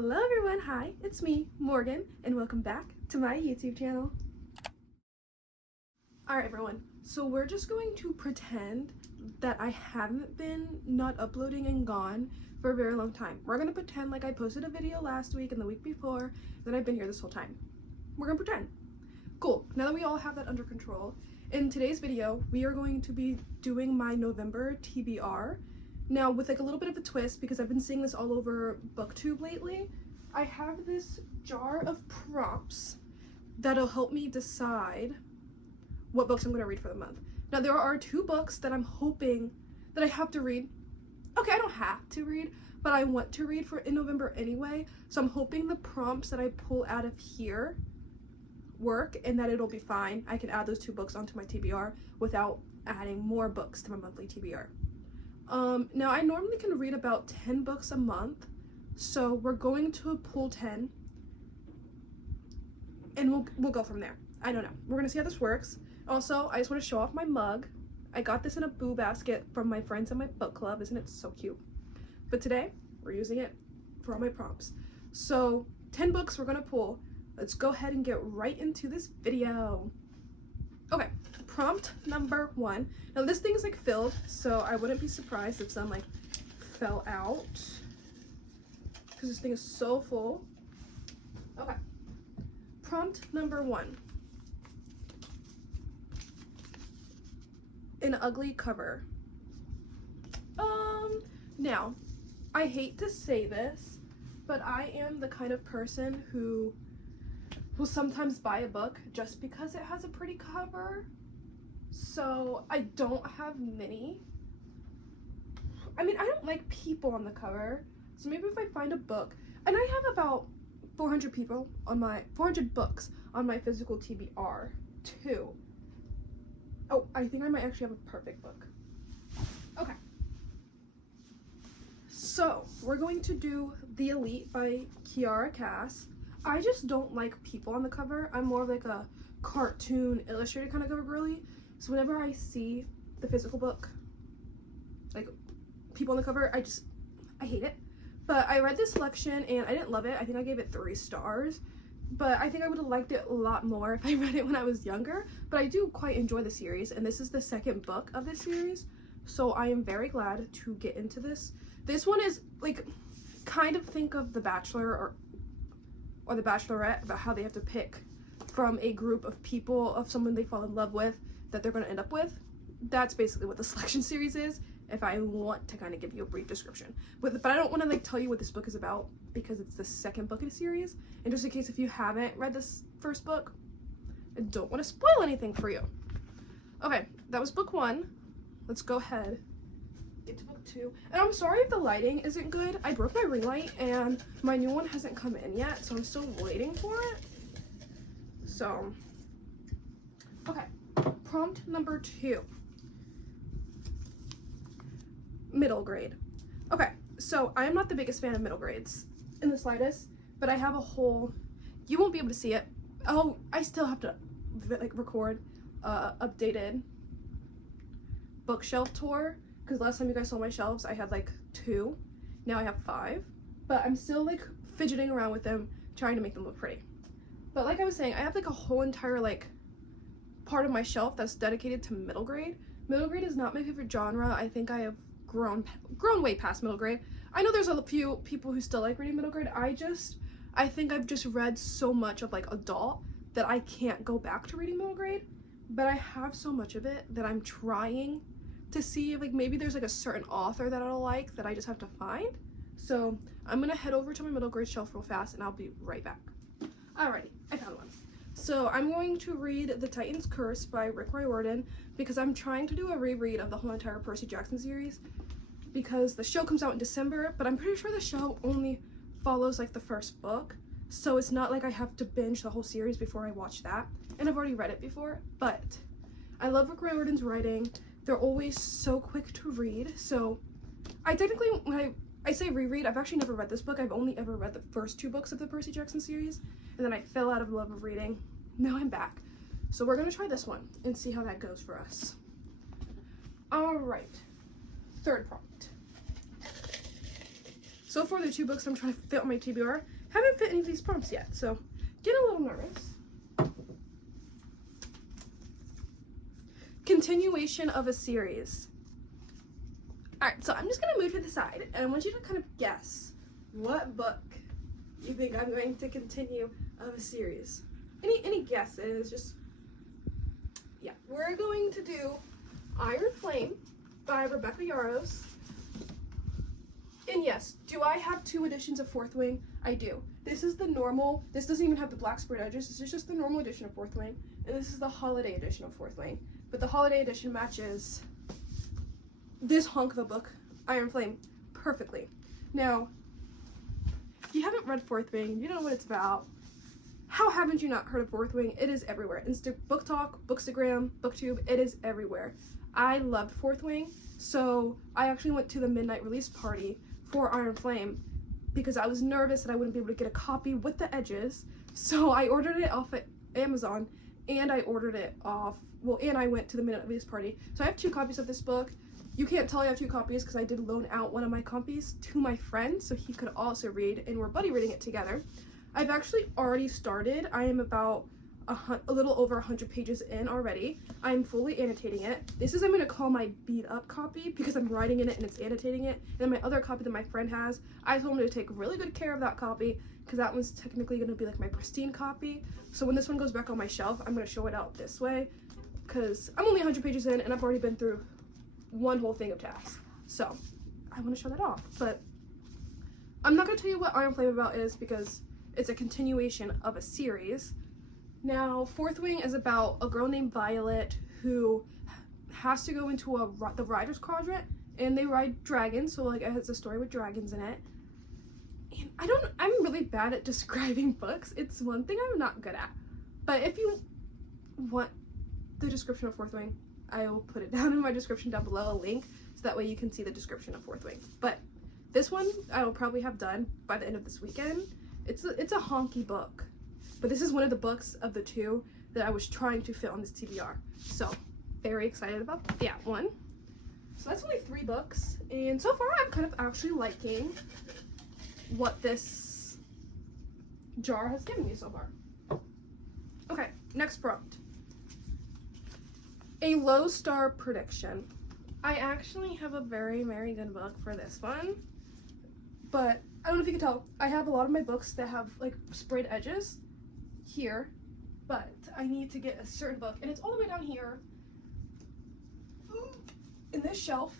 Hello everyone, hi, it's me, Morgan, and welcome back to my YouTube channel. Alright everyone, so we're just going to pretend that I haven't been not uploading and gone for a very long time. We're going to pretend like I posted a video last week and the week before, that I've been here this whole time. We're going to pretend. Cool, now that we all have that under control, in today's video, we are going to be doing my November TBR. Now, with like a little bit of a twist, because I've been seeing this all over BookTube lately, I have this jar of prompts that'll help me decide what books I'm going to read for the month. Now, there are 2 books that I'm hoping that I have to read. Okay, I don't have to read, but I want to read in November anyway, so I'm hoping the prompts that I pull out of here work and that it'll be fine. I can add those 2 books onto my TBR without adding more books to my monthly TBR. Now I normally can read about 10 books a month, so we're going to pull 10 and we'll go from there. I don't know. We're gonna see how this works. Also, I just want to show off my mug. I got this in a boo basket from my friends in my book club. Isn't it so cute? But today we're using it for all my prompts. So 10 books we're gonna pull. Let's go ahead and get right into this video. Okay, prompt number 1. Now this thing is like filled, so I wouldn't be surprised if some like fell out because this thing is so full. Okay, prompt number 1. An ugly cover. Now, I hate to say this, but I am the kind of person who will sometimes buy a book just because it has a pretty cover. So I don't have many. I mean, I don't like people on the cover. So maybe if I find a book, and I have about 400 books on my physical TBR too. Oh, I think I might actually have a perfect book. Okay. So we're going to do The Elite by Kiara Cass. I just don't like people on the cover. I'm more of like a cartoon illustrated kind of cover girly. So whenever I see the physical book, like people on the cover, I hate it. But I read this selection and I didn't love it. I think I gave it 3 stars. But I think I would have liked it a lot more if I read it when I was younger. But I do quite enjoy the series, and this is the 2nd book of this series. So I am very glad to get into this. This one is like, kind of think of The Bachelor or The Bachelorette, about how they have to pick from a group of people, of someone they fall in love with that they're going to end up with. That's basically what the selection series is, if I want to kind of give you a brief description. But I don't want to like tell you what this book is about because it's the 2nd book in the series, and just in case if you haven't read this 1st book, I don't want to spoil anything for you. Okay, that was book 1. Let's go ahead get to book 2. And I'm sorry if the lighting isn't good. I broke my ring light and my new one hasn't come in yet, so I'm still waiting for it. So, okay, prompt number 2. Middle grade. Okay, so I am not the biggest fan of middle grades in the slightest, but I have a whole, you won't be able to see it. Oh, I still have to like record updated bookshelf tour, because last time you guys saw my shelves I had like 2, now I have 5, but I'm still like fidgeting around with them, trying to make them look pretty. But like I was saying, I have like a whole entire like part of my shelf that's dedicated to middle grade. Middle grade is not my favorite genre. I think I have grown way past middle grade. I know there's a few people who still like reading middle grade. I think I've just read so much of like adult that I can't go back to reading middle grade, but I have so much of it that I'm trying to see if like maybe there's like a certain author that I'll like that I just have to find. So I'm gonna head over to my middle grade shelf real fast and I'll be right back. Alrighty, I found one. So I'm going to read The Titan's Curse by Rick Riordan because I'm trying to do a reread of the whole entire Percy Jackson series because the show comes out in December, but I'm pretty sure the show only follows like the 1st book, so it's not like I have to binge the whole series before I watch that, and I've already read it before. But I love Rick Riordan's writing. They're always so quick to read, so I technically, when I say reread, I've actually never read this book. I've only ever read the first 2 books of the Percy Jackson series, and then I fell out of love of reading. Now I'm back. So we're gonna try this one and see how that goes for us. All right, 3rd prompt. So far, the 2 books I'm trying to fit on my TBR haven't fit any of these prompts yet, so getting a little nervous. Continuation of a series. Alright, so I'm just going to move to the side, and I want you to kind of guess what book you think I'm going to continue of a series. Any guesses? Just, yeah. We're going to do Iron Flame by Rebecca Yarros. And yes, do I have 2 editions of Fourth Wing? I do. This is the normal, this doesn't even have the black spread edges, this is just the normal edition of Fourth Wing, and this is the holiday edition of Fourth Wing. But the holiday edition matches this hunk of a book, Iron Flame, perfectly. Now, if you haven't read Fourth Wing, you don't know what it's about, how haven't you not heard of Fourth Wing? It is everywhere. Book Talk, Bookstagram, Booktube, it is everywhere. I loved Fourth Wing, so I actually went to the midnight release party for Iron Flame because I was nervous that I wouldn't be able to get a copy with the edges. So I ordered it off at Amazon, and I ordered it off, well, and I went to the midnight release party. So I have 2 copies of this book. You can't tell I have 2 copies because I did loan out one of my copies to my friend so he could also read, and we're buddy reading it together. I've actually already started. I am about a little over 100 pages in already. I'm fully annotating it. This is I'm going to call my beat up copy because I'm writing in it and it's annotating it. And then my other copy that my friend has, I told him to take really good care of that copy because that one's technically going to be like my pristine copy. So when this one goes back on my shelf, I'm going to show it out this way because I'm only 100 pages in and I've already been through one whole thing of tasks. So I want to show that off. But I'm not going to tell you what Iron Flame about is because it's a continuation of a series. Now, Fourth Wing is about a girl named Violet who has to go into the Rider's Quadrant, and they ride dragons, so like it has a story with dragons in it. And I'm really bad at describing books. It's one thing I'm not good at. But if you want the description of Fourth Wing, I will put it down in my description down below, a link, so that way you can see the description of Fourth Wing. But this one I will probably have done by the end of this weekend. It's a honky book. But this is one of the books of the 2 that I was trying to fit on this TBR. So, very excited about that one. So that's only 3 books. And so far, I'm kind of actually liking what this jar has given me so far. Okay, next prompt. A low star prediction. I actually have a very, very good book for this one. But, I don't know if you can tell, I have a lot of my books that have, like, sprayed edges here, but I need to get a certain book, and it's all the way down here in this shelf.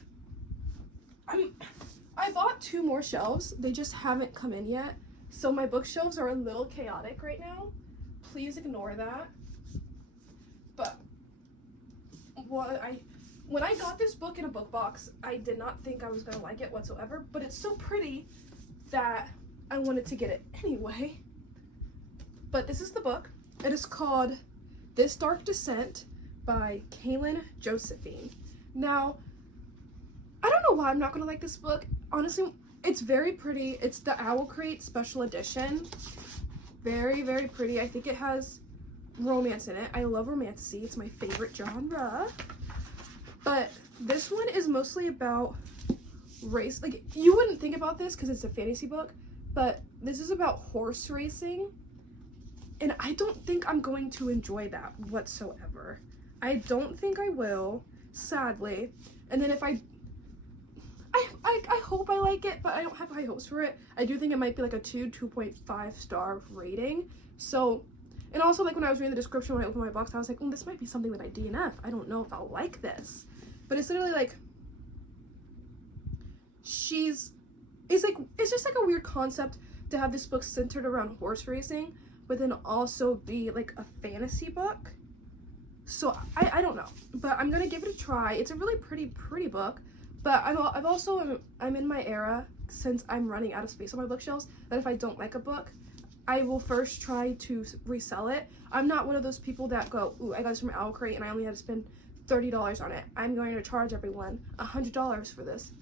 I bought 2 more shelves, they just haven't come in yet, so my bookshelves are a little chaotic right now. Please ignore that. But when I got this book in a book box, I did not think I was gonna like it whatsoever, but it's so pretty that I wanted to get it anyway. But this is the book. It is called This Dark Descent by Kaylin Josephine. Now, I don't know why I'm not going to like this book. Honestly, it's very pretty. It's the Owl Crate Special Edition. Very, very pretty. I think it has romance in it. I love romantasy. It's my favorite genre. But this one is mostly about race. Like, you wouldn't think about this because it's a fantasy book, but this is about horse racing. And I don't think I'm going to enjoy that whatsoever. I don't think I will, sadly. And then if I hope I like it, but I don't have high hopes for it. I do think it might be like a 2.5 star rating. So, and also like when I was reading the description when I opened my box, I was like, this might be something that I DNF. I don't know if I'll like this. But it's literally like, it's just like a weird concept to have this book centered around horse racing, but then also be like a fantasy book. So I don't know, but I'm gonna give it a try. It's a really pretty book, but I'm in my era, since I'm running out of space on my bookshelves, that if I don't like a book, I will first try to resell it. I'm not one of those people that go, ooh, I got this from Owl Crate and I only had to spend $30 on it. I'm going to charge everyone $100 for this.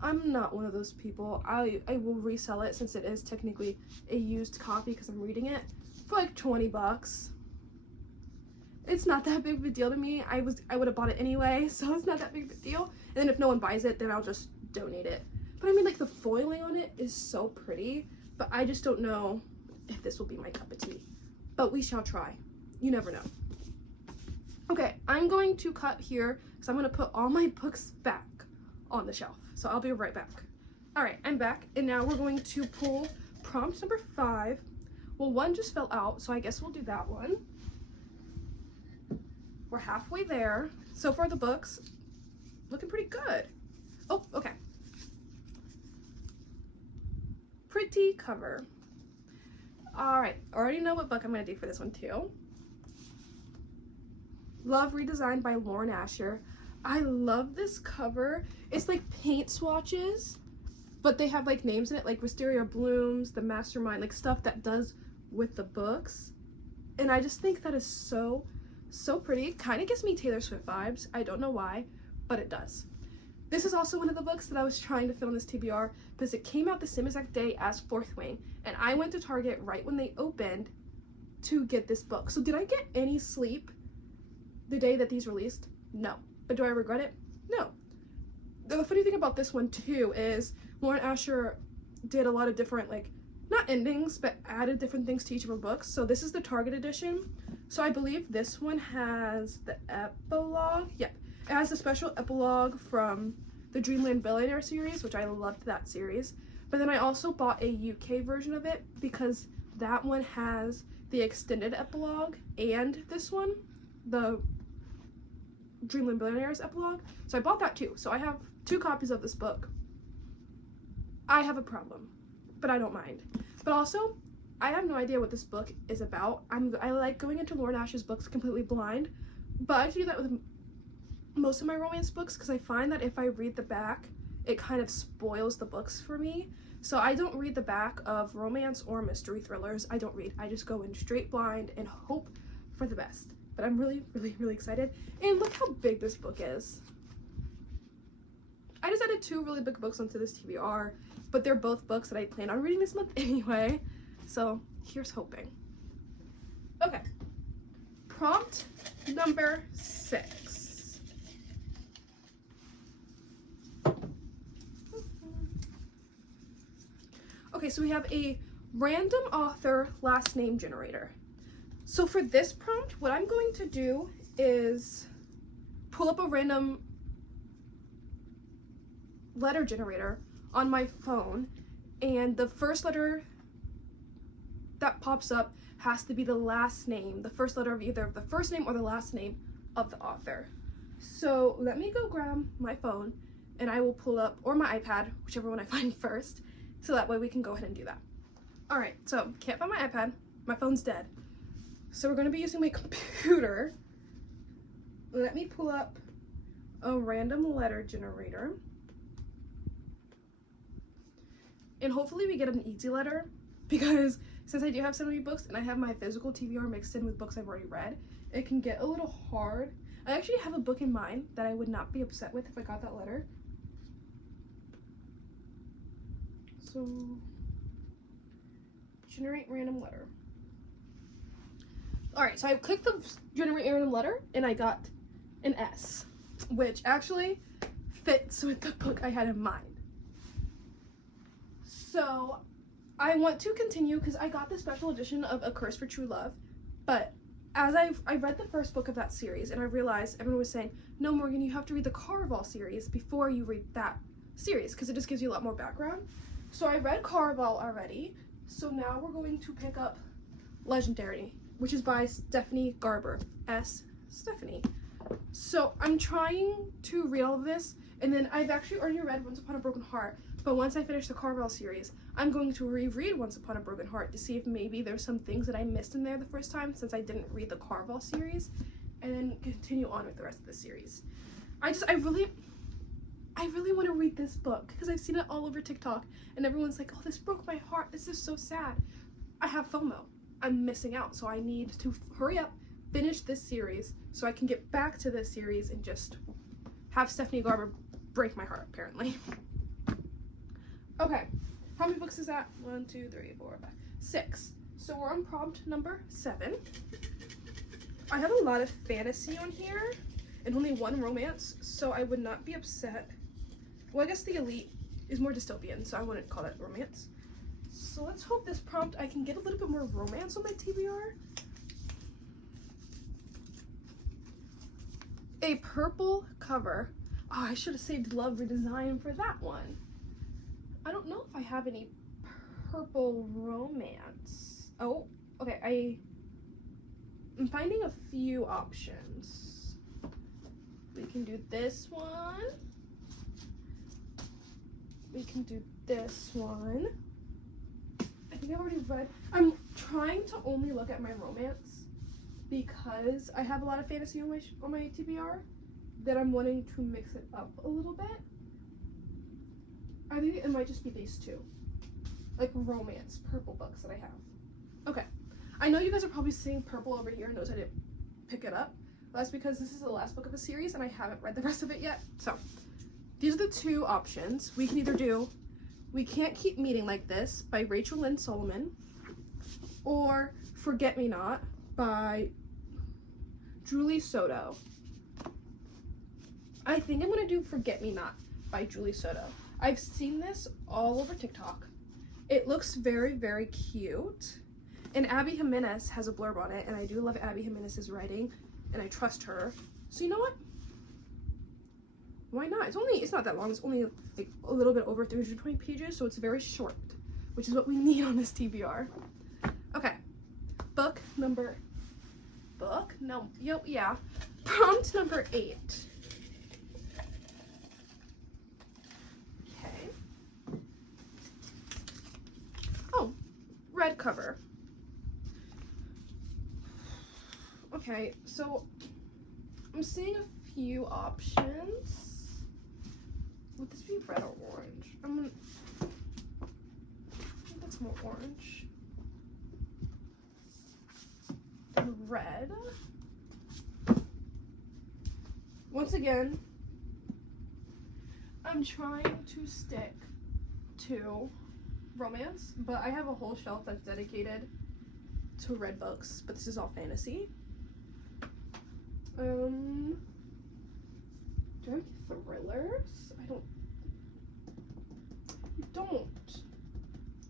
I'm not one of those people. I will resell it, since it is technically a used copy because I'm reading it, for like 20 bucks. It's not that big of a deal to me. I would have bought it anyway, so it's not that big of a deal. And then if no one buys it, then I'll just donate it. But But I mean, like, the foiling on it is so pretty, but I just don't know if this will be my cup of tea. But we shall try. You never know. Okay, I'm going to cut here because I'm going to put all my books back on the shelf. So I'll be right back. All right, I'm back, and now we're going to pull prompt number 5. Well, one just fell out, so I guess we'll do that one. We're halfway there. So far, the books looking pretty good. Oh, okay. Pretty cover. All right, already know what book I'm going to do for this one too. Love redesigned by Lauren Asher. I love this cover. It's like paint swatches, but they have like names in it, like Wisteria Blooms, The Mastermind, like stuff that does with the books. And I just think that is so pretty. Kind of gives me Taylor Swift vibes. I don't know why, but it does. This is also one of the books that I was trying to fit on this TBR because it came out the same exact day as Fourth Wing, and I went to Target right when they opened to get this book. So did I get any sleep the day that these released? No. But do I regret it? No. The funny thing about this one too is Lauren Asher did a lot of different, like, not endings, but added different things to each of her books. So this is the Target edition. So I believe this one has the epilogue. Yep. It has a special epilogue from the Dreamland Billionaire series, which I loved that series. But then I also bought a UK version of it because that one has the extended epilogue and this one, the Dreamland Billionaires epilogue. So I bought that too. So I have 2 copies of this book. I have a problem, but I don't mind. But also, I have no idea what this book is about. I like going into Lauren Asher's books completely blind, but I do that with most of my romance books because I find that if I read the back, it kind of spoils the books for me. So I don't read the back of romance or mystery thrillers. I don't read. I just go in straight blind and hope for the best. But I'm really excited. And look how big this book is. I just added 2 really big books onto this TBR, but they're both books that I plan on reading this month anyway. So here's hoping. Okay. Prompt number 6. Okay, so we have a random author last name generator. So for this prompt, what I'm going to do is pull up a random letter generator on my phone, and the first letter that pops up has to be the last name, the first letter of either the first name or the last name of the author. So let me go grab my phone and I will pull up, or my iPad, whichever one I find first, so that way we can go ahead and do that. All right, so can't find my iPad, my phone's dead. So we're gonna be using my computer. Let me pull up a random letter generator. And hopefully we get an easy letter, because since I do have so many books and I have my physical TBR mixed in with books I've already read, it can get a little hard. I actually have a book in mind that I would not be upset with if I got that letter. So, generate random letter. Alright, so I clicked the generate random letter and I got an S, which actually fits with the book I had in mind. So, I want to continue because I got the special edition of A Curse for True Love, but as I read the first book of that series and I realized everyone was saying, no, Morgan, you have to read the Caraval series before you read that series because it just gives you a lot more background. So I read Caraval already, so now we're going to pick up Legendary, which is by Stephanie Garber, S. Stephanie. So I'm trying to read all of this, and then I've actually already read Once Upon a Broken Heart, but once I finish the Caraval series, I'm going to reread Once Upon a Broken Heart to see if maybe there's some things that I missed in there the first time since I didn't read the Caraval series, and then continue on with the rest of the series. I really want to read this book because I've seen it all over TikTok and everyone's like, oh, this broke my heart, this is so sad. I have FOMO. I'm missing out, so I need to hurry up, finish this series so I can get back to this series and just have Stephanie Garber break my heart, apparently. Okay, how many books is that? 1, 2, 3, 4, 5, 6. So we're on prompt number 7. I have a lot of fantasy on here and only 1 romance, so I would not be upset. Well, I guess the Elite is more dystopian, so I wouldn't call that romance. So let's hope this prompt I can get a little bit more romance on my TBR. A purple cover. Oh, I should have saved Love Redesign for that one. I don't know if I have any purple romance. Oh, okay, I'm finding a few options. We can do this one. We can do this one. I think I've already read. I'm trying to only look at my romance because I have a lot of fantasy on my TBR that I'm wanting to mix it up a little bit. I think it might just be these two, like romance purple books that I have. Okay, I know you guys are probably seeing purple over here and notice I didn't pick it up. That's because this is the last book of a series and I haven't read the rest of it yet. So these are the two options. We can either do We Can't Keep Meeting Like This by Rachel Lynn Solomon, or Forget Me Not by Julie Soto. I think I'm gonna do Forget Me Not by Julie Soto. I've seen this all over TikTok. It looks very, very cute. And Abby Jimenez has a blurb on it, and I do love Abby Jimenez's writing, and I trust her. So you know what? Why not? It's not that long. It's only like a little bit over 320 pages, so it's very short, which is what we need on this TBR. Okay, prompt number 8. Okay. Oh, red cover. Okay, so I'm seeing a few options. Would this be red or orange? I think that's more orange than red. Once again, I'm trying to stick to romance, but I have a whole shelf that's dedicated to red books, but this is all fantasy. Do I have thrillers? I don't.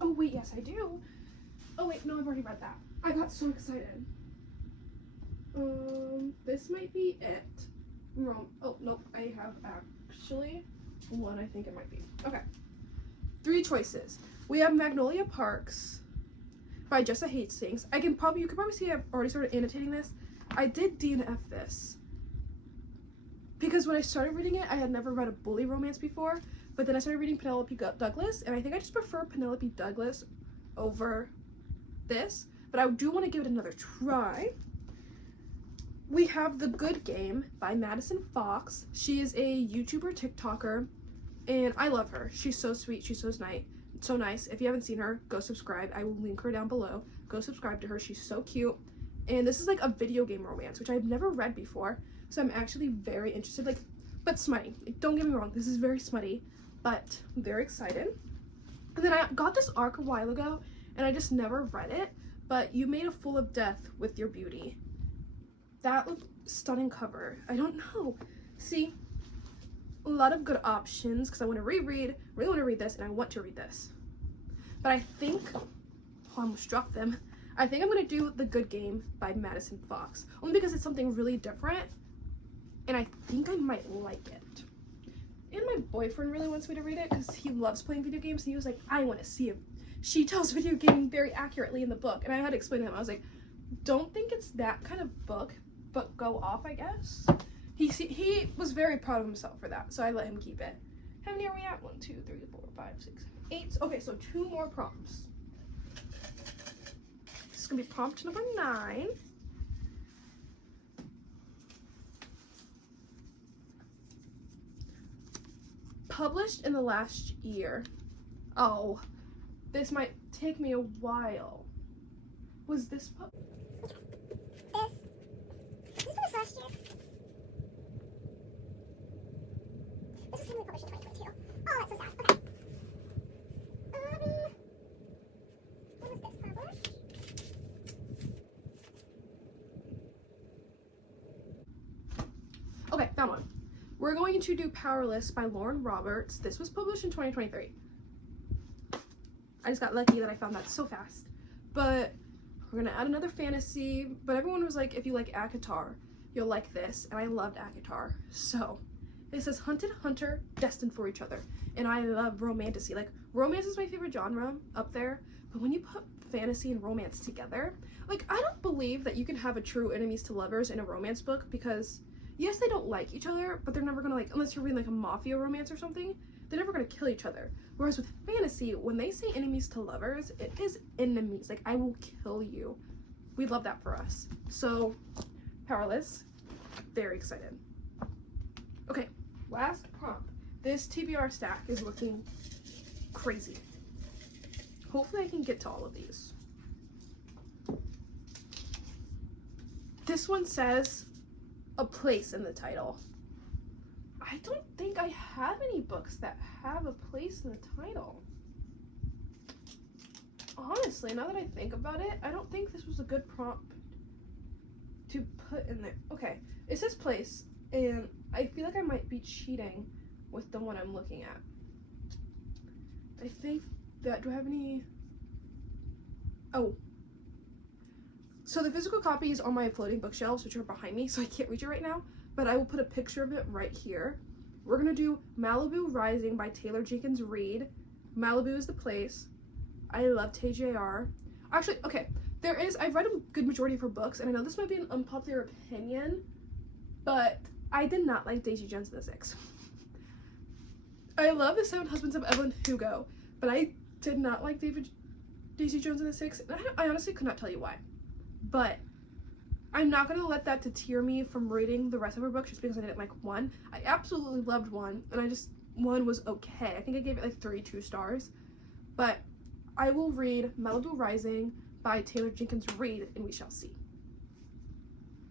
Oh wait, yes I do. Oh wait, no, I've already read that. I got so excited. This might be it. Oh, nope, I have actually one I think it might be. Okay. 3 choices. We have Magnolia Parks by Jessa Hastings. You could probably see I've already started annotating this. I did DNF this because when I started reading it, I had never read a bully romance before, but then I started reading Penelope Douglas, and I think I just prefer Penelope Douglas over this, but I do want to give it another try. We have The Good Game by Madison Fox. She is a YouTuber, TikToker, and I love her. She's so sweet, she's so nice. If you haven't seen her, go subscribe. I will link her down below. Go subscribe to her, she's so cute. And this is like a video game romance, which I've never read before, so I'm actually very interested, but smutty. Don't get me wrong, this is very smutty, but I'm very excited. And then I got this arc a while ago, and I just never read it, but You Made a Fool of Death with Your Beauty. That looked stunning cover. I don't know. See, a lot of good options, because I want to really want to read this, and I want to read this. But I think, I almost dropped them. I think I'm going to do The Good Game by Madison Fox, only because it's something really different, and I think I might like it. And my boyfriend really wants me to read it because he loves playing video games, and he was like, I want to see it. She tells video gaming very accurately in the book, and I had to explain to him. I was like, don't think it's that kind of book, but go off, I guess. He was very proud of himself for that, so I let him keep it. How many are we at? 1, 2, 3, 4, 5, 6, 8. Okay, so 2 more prompts. This is gonna be prompt number 9. Published in the last year. Oh, this might take me a while. Was this This was last year. This was published in 2022. Oh, that's so sad. Okay. When was this published? Okay, found one. we're going to do Powerless by Lauren Roberts. This was published in 2023. I just got lucky that I found that so fast. But we're gonna add another fantasy, but everyone was like, if you like ACOTAR, you'll like this, and I loved ACOTAR. So it says hunted hunter destined for each other, and I love romantasy. Like, romance is my favorite genre up there, but when you put fantasy and romance together, like, I don't believe that you can have a true enemies to lovers in a romance book, because yes, they don't like each other, but they're never gonna, like, unless you're reading like a mafia romance or something, they're never gonna kill each other. Whereas with fantasy, when they say enemies to lovers, it is enemies. Like, I will kill you. We love that for us. So, Powerless, very excited. Okay, last prompt. This TBR stack is looking crazy. Hopefully I can get to all of these. This one says a place in the title. I don't think I have any books that have a place in the title. Honestly, now that I think about it, I don't think this was a good prompt to put in there. Okay, it says place, and I feel like I might be cheating with the one I'm looking at. I think that, do I have any? Oh. So the physical copy is on my floating bookshelves, which are behind me, so I can't reach it right now, but I will put a picture of it right here. We're gonna do Malibu Rising by Taylor Jenkins Reid. Malibu is the place. I love TJR. Actually, okay, I've read a good majority of her books, and I know this might be an unpopular opinion, but I did not like Daisy Jones and the Six. I love The Seven Husbands of Evelyn Hugo, but I did not like Daisy Jones and the Six, and I honestly could not tell you why. But I'm not going to let that deter me from reading the rest of her books just because I didn't like one. I absolutely loved one, and one was okay. I think I gave it like 32 stars. But I will read Malibu Rising by Taylor Jenkins Reid, and we shall see.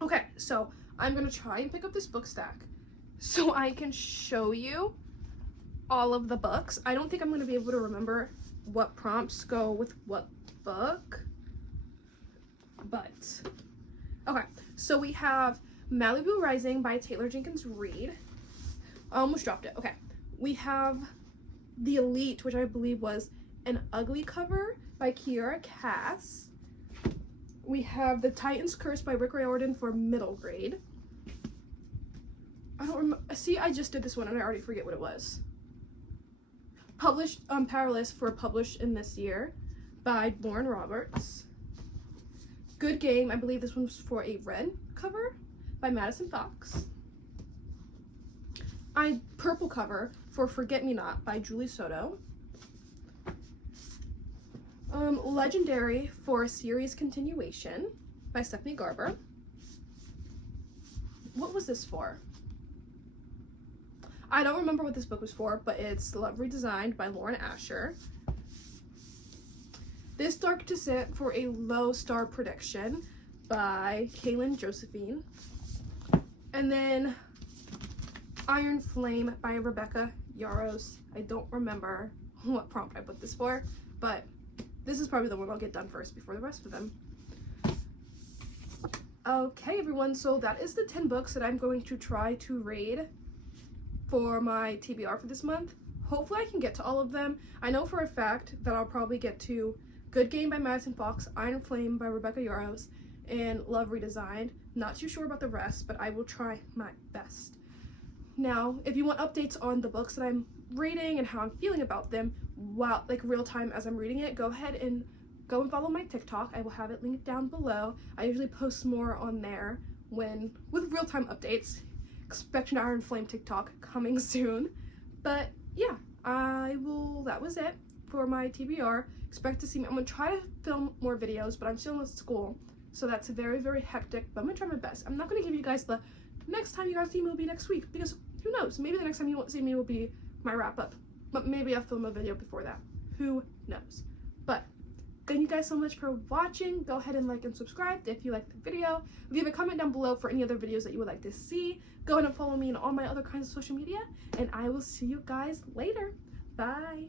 Okay, so I'm going to try and pick up this book stack so I can show you all of the books. I don't think I'm going to be able to remember what prompts go with what book, but okay, so we have Malibu Rising by Taylor Jenkins Reid. I almost dropped it. Okay, we have The Elite, which I believe was An Ugly Cover by Kiara Cass. We have The Titan's Curse by Rick Riordan for middle grade. I don't remember. See, I just did this one and I already forget what it was. Published, Powerless for published in this year by Lauren Roberts. Good Game, I believe this one was for a red cover by Madison Fox. Purple cover for Forget Me Not by Julie Soto. Legendary for a series continuation by Stephanie Garber. What was this for? I don't remember what this book was for, but it's Love Redesigned by Lauren Asher. This Dark Descent for a low star prediction by Kaylin Josephine. And then Iron Flame by Rebecca Yaros. I don't remember what prompt I put this for, but this is probably the one I'll get done first before the rest of them. Okay, everyone, so that is the 10 books that I'm going to try to read for my TBR for this month. Hopefully I can get to all of them. I know for a fact that I'll probably get to Good Game by Madison Fox, Iron Flame by Rebecca Yaros, and Love Redesigned. Not too sure about the rest, but I will try my best. Now, if you want updates on the books that I'm reading and how I'm feeling about them, while like real time as I'm reading it, go ahead and follow my TikTok. I will have it linked down below. I usually post more on there with real time updates. Expect an Iron Flame TikTok coming soon. But yeah, that was it for my TBR. Expect to see me. I'm gonna try to film more videos, but I'm still in school, so that's very, very hectic, but I'm gonna try my best. I'm not gonna give you guys the next time you guys see me will be next week, because who knows, maybe the next time you won't see me will be my wrap up, but maybe I'll film a video before that. Who knows? But thank you guys so much for watching. Go ahead and like and subscribe if you liked the video. Leave a comment down below for any other videos that you would like to see. Go ahead and follow me on all my other kinds of social media, and I will see you guys later. Bye.